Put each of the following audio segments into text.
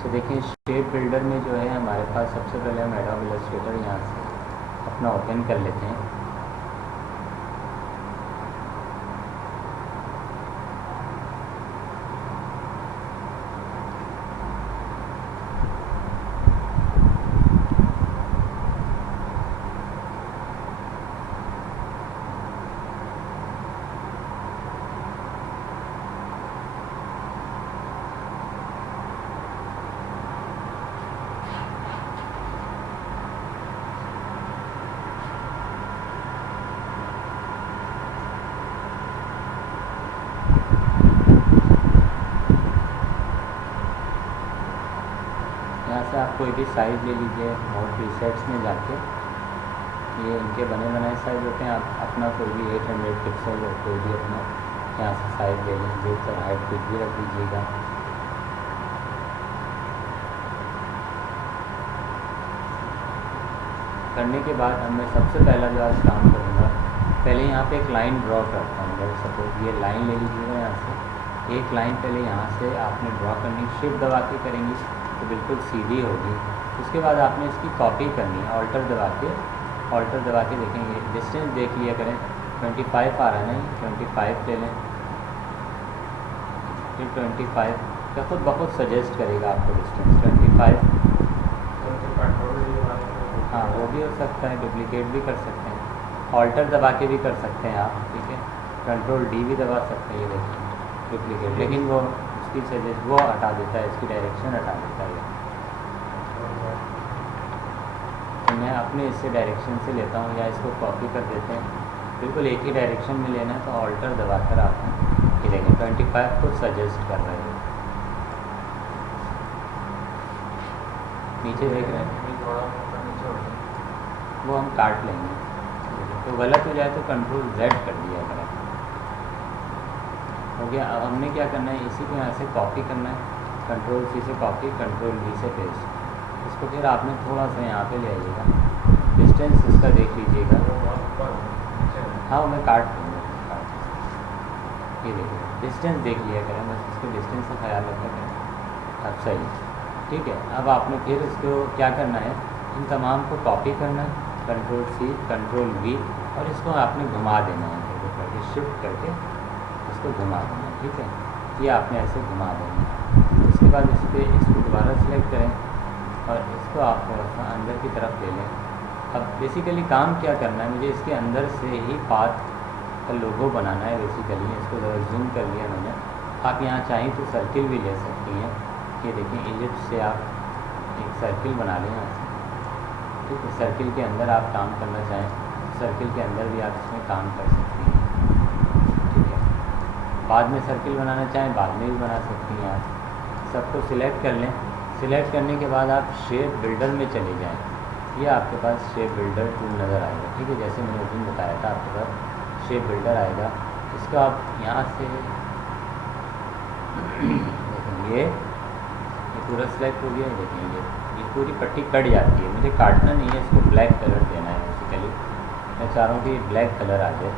अच्छा देखिए, shape builder में जो है हमारे पास सबसे पहले हम एडोब इलस्ट्रेटर यहाँ से अपना ओपन कर लेते हैं। यहाँ से आप कोई भी साइज़ ले लीजिए और प्रीसेट्स में जाके ये इनके बने बनाए साइज़ होते हैं। आप अपना कोई भी 800 पिक्सल और कोई भी अपना यहाँ से साइज़ ले लें, विड्थ और हाइट कुछ भी रख दीजिएगा। करने के बाद अब मैं सबसे पहला जो आज काम करूँगा, पहले यहाँ पे एक लाइन ड्रॉ करता हूँ। जैसे सपोज ये लाइन ले लीजिएगा, यहाँ से एक लाइन पहले यहाँ से आपने ड्रॉ करनी, शिफ्ट दबा के करेंगी तो बिल्कुल सीधी होगी। उसके बाद आपने इसकी कॉपी करनी है, ऑल्टर दबा के देखेंगे, डिस्टेंस देख लिया करें, 25 आ रहा है ना, 25 ले लें। फिर 25 का खुद बहुत सजेस्ट करेगा आपको डिस्टेंस 25। हाँ वो भी हो सकता है, डुप्लीकेट भी कर सकते हैं, ऑल्टर दबा के भी कर सकते हैं आप, ठीक है। कंट्रोल डी भी दबा सकते हैं, ये देखिए डुप्लीकेट, लेकिन वो उसकी सजेस्ट वो हटा देता है, इसकी डायरेक्शन हटा देता है। तो मैं अपने इससे डायरेक्शन से लेता हूँ या इसको कॉपी कर देते हैं, बिल्कुल एक ही डायरेक्शन में लेना है तो ऑल्टर दबा कर आप ये देखें 25 को सजेस्ट कर रहे हैं। नीचे देख रहे हैं, वो हम काट लेंगे, तो गलत हो जाए तो कंट्रोल Z कर दिया करें। हो गया। अब हमने क्या करना है, इसी को यहाँ से कॉपी करना है, कंट्रोल C से कॉपी, कंट्रोल V से पेस्ट। इसको फिर आपने थोड़ा सा यहाँ पे ले आइएगा, डिस्टेंस इसका देख लीजिएगा। हाँ मैं काट दूँगा, ये देखिए डिस्टेंस देख लिया करें, बस इसके डिस्टेंस का ख्याल रखा करें। अब सही, ठीक है। अब आपने फिर इसको क्या करना है, इन तमाम को कॉपी करना है, कंट्रोल C कंट्रोल V, और इसको आपने घुमा देना है, करके शिफ्ट करके इसको घुमा देना है, ठीक है। ये आपने ऐसे घुमा देना है। उसके बाद इस पर इसको दोबारा सेलेक्ट करें और इसको आप थोड़ा सा अंदर की तरफ ले लें। अब बेसिकली काम क्या करना है, मुझे इसके अंदर से ही पाथ का लोगो बनाना है बेसिकली। इसको ज़रा जूम कर लिया मैंने। आप यहाँ चाहें तो सर्किल भी ले सकती हैं, ये देखें इजिप्ट से आप एक सर्किल बना लें यहाँ से, ठीक है। सर्किल के अंदर आप काम करना चाहें, सर्किल के अंदर भी आप इसमें काम कर सकती हैं, ठीक है। बाद में सर्किल बनाना चाहें बाद में भी बना सकती हैं आप। सबको सिलेक्ट कर लें। सिलेक्ट करने के बाद आप शेप बिल्डर में चले जाएं, ये आपके पास शेप बिल्डर टूल नज़र आएगा, ठीक है। जैसे मैंने उस दिन बताया था, आपके पास शेप बिल्डर आएगा। इसको आप यहाँ से देखेंगे, ये पूरा सिलेक्ट हो गया, देखेंगे ये पूरी पट्टी कट जाती है। मुझे काटना नहीं है, इसको ब्लैक कलर देना है बेसिकली। मैं चाह रहा हूँ कि ये ब्लैक कलर आ जाए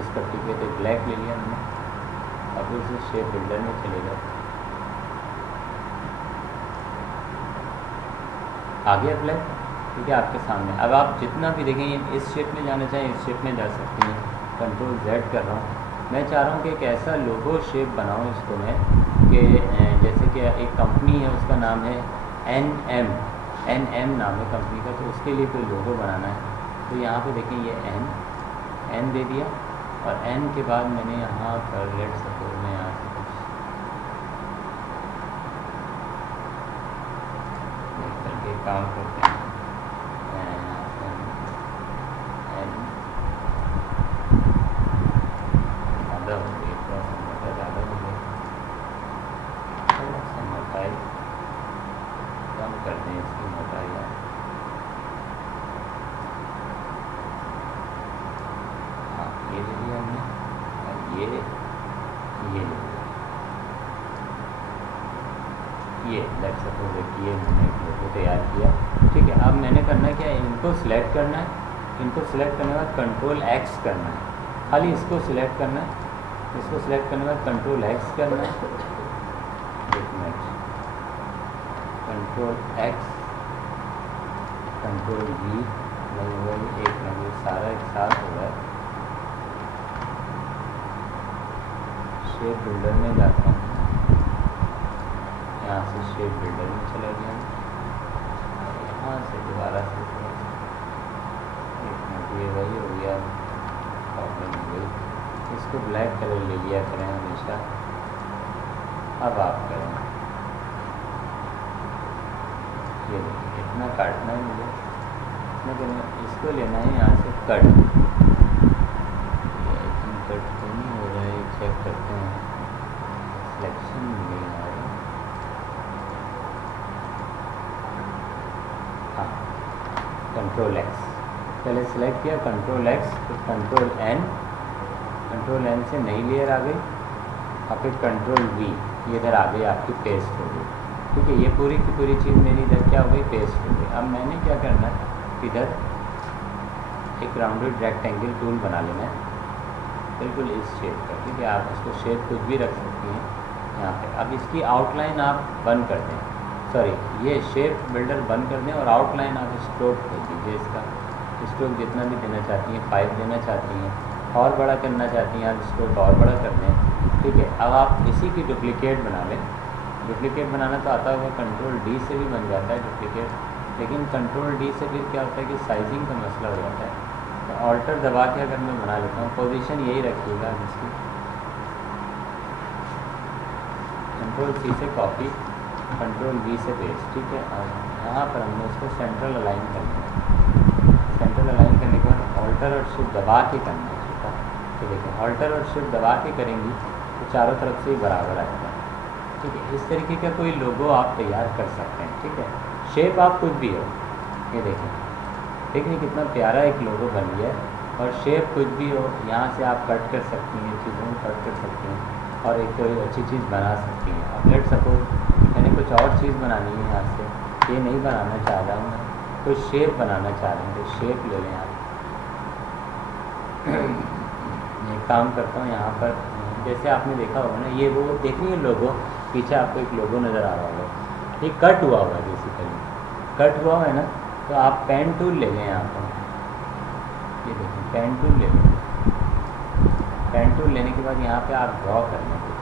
इस पट्टी पे, तो ब्लैक ले लिया मैंने। अब फिर से शेप बिल्डर में चले गए, आ गया ब्लैक, ठीक है आपके सामने। अब आप जितना भी देखेंगे, इस शेप में जाना चाहें इस शेप में जा सकती हैं। कंट्रोल Z कर रहा हूँ। मैं चाह रहा हूँ कि एक ऐसा लोगो शेप बनाऊँ इसको मैं, कि जैसे कि एक कंपनी है, उसका नाम है NM नाम है कंपनी का, तो उसके लिए कोई लोगो बनाना है। तो यहाँ पे देखें ये N दे दिया, और N के बाद मैंने यहाँ पर लेट सपोज मैं यहाँ से कुछ देख करके काम करते हैं। ज़्यादा हो गई, थोड़ा सा मोटा ज़्यादा हो गया, थोड़ा सा मोटाई कम कर दें इसकी मोटाई। हाँ ये ले लिया हमने, और ये ले लिया, ये लेट सपोज ये मैंने एक लोगो तैयार किया, ठीक है। अब मैंने करना है क्या, इनको सिलेक्ट करना है। इनको सिलेक्ट करने के बाद कंट्रोल X करना है, खाली इसको सिलेक्ट करना है। इसको सिलेक्ट करने के बाद कंट्रोल X करना है, एक minute, control x, control we, नहीं वही एक नहीं सारा एक साथ हो रहा है। शेप बिल्डर में जाता हूँ, यहाँ से शेप बिल्डर में चला गया, यहाँ से दोबारा से एक मिनट, ये वही हो गया, प्रॉब्लम हो गई। इसको ब्लैक कलर ले लिया करें हमेशा। अब आप करें, ये देखिए इतना काटना है मुझे, इतना करना, इसको लेना है यहाँ से कट। ये इतना कट तो नहीं हो रहा है, चेक करते हैं। सिलेक्शन मिलेगा हमारा, हाँ कंट्रोल एक्स, पहले सेलेक्ट किया कंट्रोल एक्स, फिर कंट्रोल एन, कंट्रोल एन से नई लेयर आ गई, और फिर कंट्रोल वी, ये इधर आ गई आपकी पेस्ट हो गई। ठीक है, ये पूरी की पूरी चीज़ मेरी इधर क्या हो गई, पेस्ट हो गई। अब मैंने क्या करना है, इधर एक राउंडेड रेक्टेंगल टूल बना लेना है, बिल्कुल इस शेप का। ठीक है, आप इसको शेप कुछ भी रख सकती हैं यहाँ पे। अब इसकी आउटलाइन आप बंद कर दें, सॉरी ये शेप बिल्डर बंद कर दें, और आउटलाइन आप स्ट्रोक कर दीजिए। इसका स्ट्रोक जितना भी देना चाहती हैं, 5 देना चाहती हैं, और बड़ा करना चाहती हैं आप स्ट्रोक और बड़ा कर दें। ठीक है, अब आप इसी की डुप्लीकेट बना लें। डुप्लीकेट बनाना तो आता होगा, कंट्रोल डी से भी बन जाता है डुप्लीकेट, लेकिन कंट्रोल डी से फिर क्या होता है कि साइजिंग का मसला हो जाता है। तो ऑल्टर दबा के अगर मैं बना लेता हूँ, पोजीशन यही रखिएगा इसकी, कंट्रोल सी से कॉपी, कंट्रोल वी से पेस्ट। ठीक है, और यहाँ पर हमने उसको सेंट्रल अलाइन करना है। सेंट्रल अलाइन करने के बाद ऑल्टर और शिफ्ट दबा के करना है। ठीक है, तो देखिए ऑल्टर और शिफ्ट दबा के करेंगी तो चारों तरफ से ही बराबर आएगा। ठीक है, इस तरीके का कोई लोगो आप तैयार कर सकते हैं। ठीक है, शेप आप कुछ भी हो, ये देखें, देखिए कितना प्यारा एक लोगो बन गया है। और शेप कुछ भी हो, यहाँ से आप कट कर सकती हैं, चीज़ों को कट कर सकती हैं, और एक कोई अच्छी चीज़ बना सकती हैं। अब लेट सपोज मैंने कुछ और चीज़ बनानी है, यहाँ से ये नहीं बनाना चाह रहा हूँ मैं, कोई शेप बनाना चाह रहे हैं, तो शेप ले लें आप। मैं काम करता हूँ यहाँ पर, जैसे आपने देखा होगा ना, ये वो देखिए लोगो, पीछे आपको एक लोगो नज़र आ रहा होगा, ये कट हुआ हुआ है, बेसिकली कट हुआ हुआ है ना। तो आप पेन टूल ले लें यहाँ पर, ये देखिए पेन टूल ले लें। पेन टूल लेने के बाद यहाँ पे आप ड्रॉ कर लें कुछ,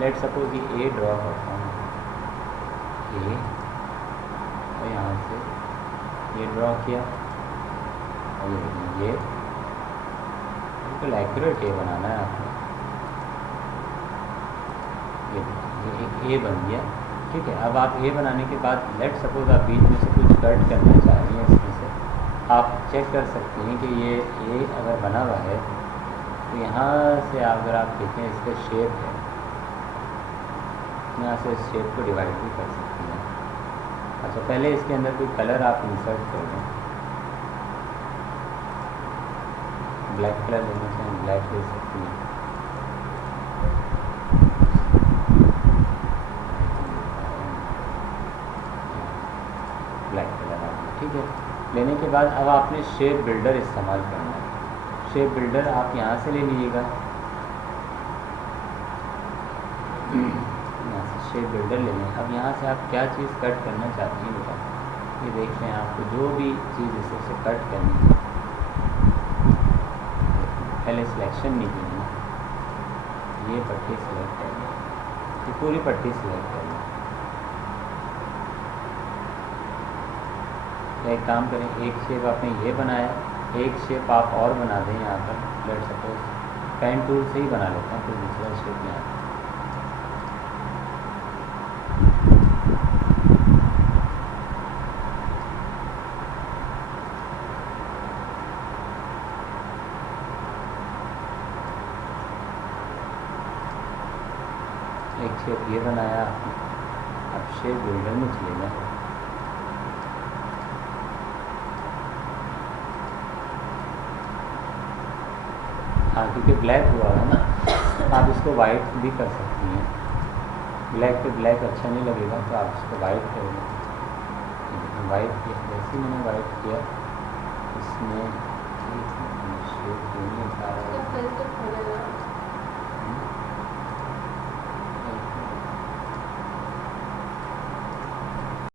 लेट सपोज ये ए ड्रॉ करता हूँ, ए, और यहाँ से ये ड्रॉ किया, और ये देखिए ये बिल्कुल एक्यूरेट ए बनाना है आपको। ये एक ए बन गया। ठीक है, अब आप ए बनाने के बाद लेट सपोज आप बीच में से कुछ कट करना चाह रही हैं, इसमें से आप चेक कर सकते हैं कि ये ए अगर बना हुआ है, तो यहाँ से अगर आप देखें इसका शेप है, यहाँ से इस शेप को डिवाइड भी कर सकती हैं। अच्छा, पहले इसके अंदर कोई कलर आप इंसर्ट कर दें, ब्लैक कलर लेना चाहें ब्लैक ले सकती हैं। ब्लैक कलर आ गया। ठीक है, लेने के बाद अब आपने शेप बिल्डर इस्तेमाल करना है। शेप बिल्डर आप यहाँ से ले लीजिएगा, यहाँ से शेप बिल्डर ले लें। अब यहाँ से आप क्या चीज़ कट करना चाहती हैं बेटा, ये देख लें, आपको जो भी चीज़ इसे कट करनी है, पहले सिलेक्शन नहीं की है, ये पट्टी सिलेक्ट कर लें, ये पूरी पट्टी सिलेक्ट कर लें। एक काम करें, एक शेप आपने ये बनाया, एक शेप आप और बना दें यहाँ पर, लेट सपोज पेन टूल से ही बना लेते हैं, फिर दूसरा शेप यहाँ एक शेप ये बनाया आपने। अब शेप बिल्डर में चलेगा, हाँ क्योंकि ब्लैक हुआ है ना, आप इसको वाइट भी कर सकती हैं। ब्लैक पे ब्लैक अच्छा नहीं लगेगा तो आप इसको वाइट कर दें। वाइट किया, जैसे मैंने वाइट किया इसमें शेप नहीं सारा